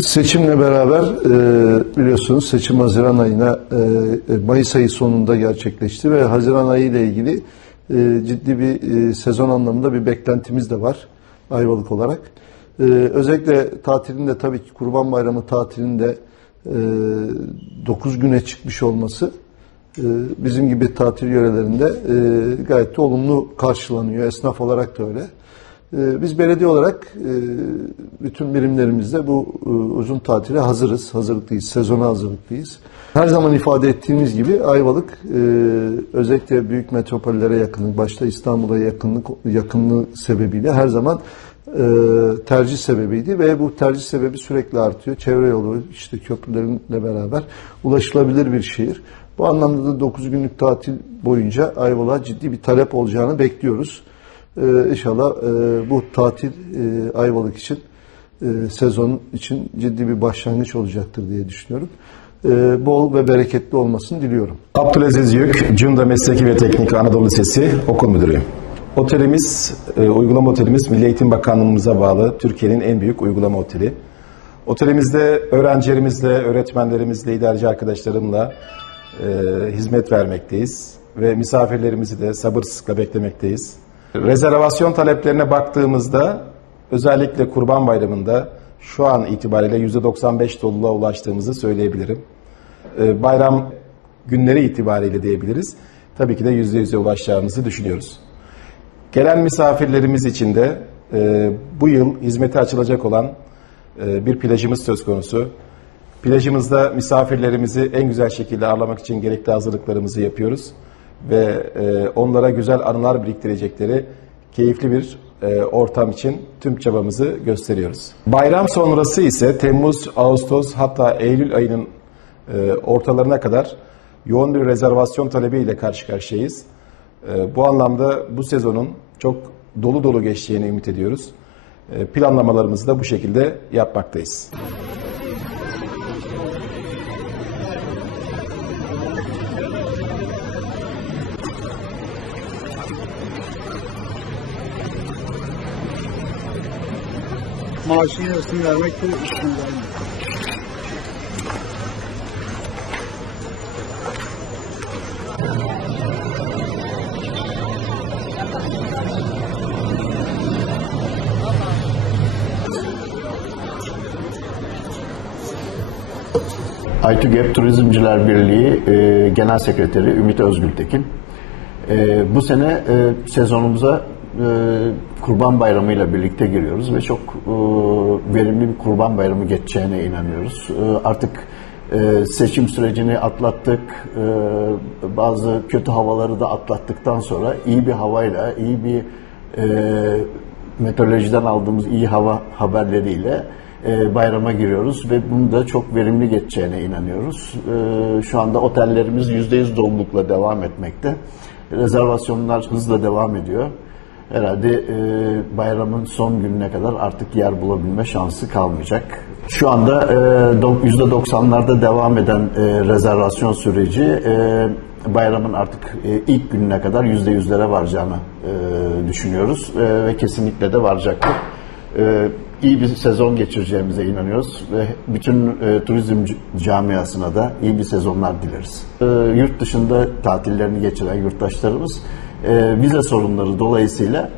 Seçimle beraber e, biliyorsunuz seçim Haziran ayına e, Mayıs ayı sonunda gerçekleşti ve Haziran ayı ile ilgili e, ciddi bir e, sezon anlamında bir beklentimiz de var Ayvalık olarak. E, özellikle tatilinde tabii ki Kurban Bayramı tatilinde e, 9 güne çıkmış olması e, bizim gibi tatil yörelerinde e, gayet de olumlu karşılanıyor. Esnaf olarak da öyle. E, Biz belediye olarak e, bütün birimlerimizde bu e, uzun tatile hazırız, hazırlıklıyız, sezona hazırlıklıyız. Her zaman ifade ettiğimiz gibi Ayvalık e, özellikle büyük metropollere yakınlık, başta İstanbul'a yakınlık yakınlığı sebebiyle her zaman tercih sebebiydi ve bu tercih sebebi sürekli artıyor. Çevre yolu, işte köprülerinle beraber ulaşılabilir bir şehir. Bu anlamda da 9 günlük tatil boyunca Ayvalık'a ciddi bir talep olacağını bekliyoruz. Ee, inşallah e, bu tatil e, Ayvalık için e, sezon için ciddi bir başlangıç olacaktır diye düşünüyorum. E, bol ve bereketli olmasını diliyorum. Abdülaziz Yük, Cunda Mesleki ve Teknik Anadolu Lisesi okul müdürüyüm. Otelimiz, e, uygulama otelimiz Milli Eğitim Bakanlığımıza bağlı Türkiye'nin en büyük uygulama oteli. Otelimizde öğrencilerimizle, öğretmenlerimizle, idareci arkadaşlarımla e, hizmet vermekteyiz ve misafirlerimizi de sabırsızlıkla beklemekteyiz. Rezervasyon taleplerine baktığımızda özellikle Kurban Bayramı'nda şu an itibariyle %95 doluluğa ulaştığımızı söyleyebilirim. E, bayram günleri itibariyle diyebiliriz. Tabii ki de %100'e ulaşacağımızı düşünüyoruz. Gelen misafirlerimiz için de e, bu yıl hizmete açılacak olan e, bir plajımız söz konusu. Plajımızda misafirlerimizi en güzel şekilde ağırlamak için gerekli hazırlıklarımızı yapıyoruz ve e, onlara güzel anılar biriktirecekleri keyifli bir e, ortam için tüm çabamızı gösteriyoruz. Bayram sonrası ise Temmuz, Ağustos hatta Eylül ayının e, ortalarına kadar yoğun bir rezervasyon talebiyle karşı karşıyayız. E, bu anlamda bu sezonun çok dolu dolu geçeceğini ümit ediyoruz. E, planlamalarımızı da bu şekilde yapmaktayız. Maaşın yarısını vermek de işinden. Aytugep Turizmciler Birliği e, Genel Sekreteri Ümit Özgültekin. E, bu sene e, sezonumuza Kurban Bayramı ile birlikte giriyoruz ve çok e, verimli bir Kurban Bayramı geçeceğine inanıyoruz. E, artık e, seçim sürecini atlattık, e, bazı kötü havaları da atlattıktan sonra iyi bir havayla, iyi bir e, meteorolojiden aldığımız iyi hava haberleriyle bayrama giriyoruz ve bunu da çok verimli geçeceğine inanıyoruz. Şu anda otellerimiz %100 dolulukla devam etmekte. Rezervasyonlar hızla devam ediyor. Herhalde e, bayramın son gününe kadar artık yer bulabilme şansı kalmayacak. Şu anda e, do- %90'larda devam eden e, rezervasyon süreci e, bayramın artık e, ilk gününe kadar %100'lere varacağını e, düşünüyoruz e, ve kesinlikle de varacaktır. E, iyi bir sezon geçireceğimize inanıyoruz ve bütün e, turizm camiasına da iyi bir sezonlar dileriz. E, yurt dışında tatillerini geçiren yurttaşlarımız e, vize sorunları dolayısıyla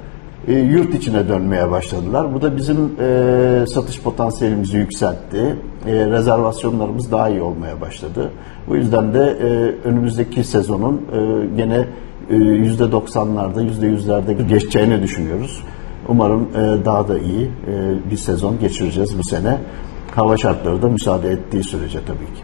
e, yurt içine dönmeye başladılar. Bu da bizim e, satış potansiyelimizi yükseltti. E, rezervasyonlarımız daha iyi olmaya başladı. Bu yüzden de e, önümüzdeki sezonun e, gene e, %90'larda, %100'lerde geçeceğini düşünüyoruz. Umarım e, daha da iyi e, bir sezon geçireceğiz bu sene. Hava şartları da müsaade ettiği sürece tabii ki.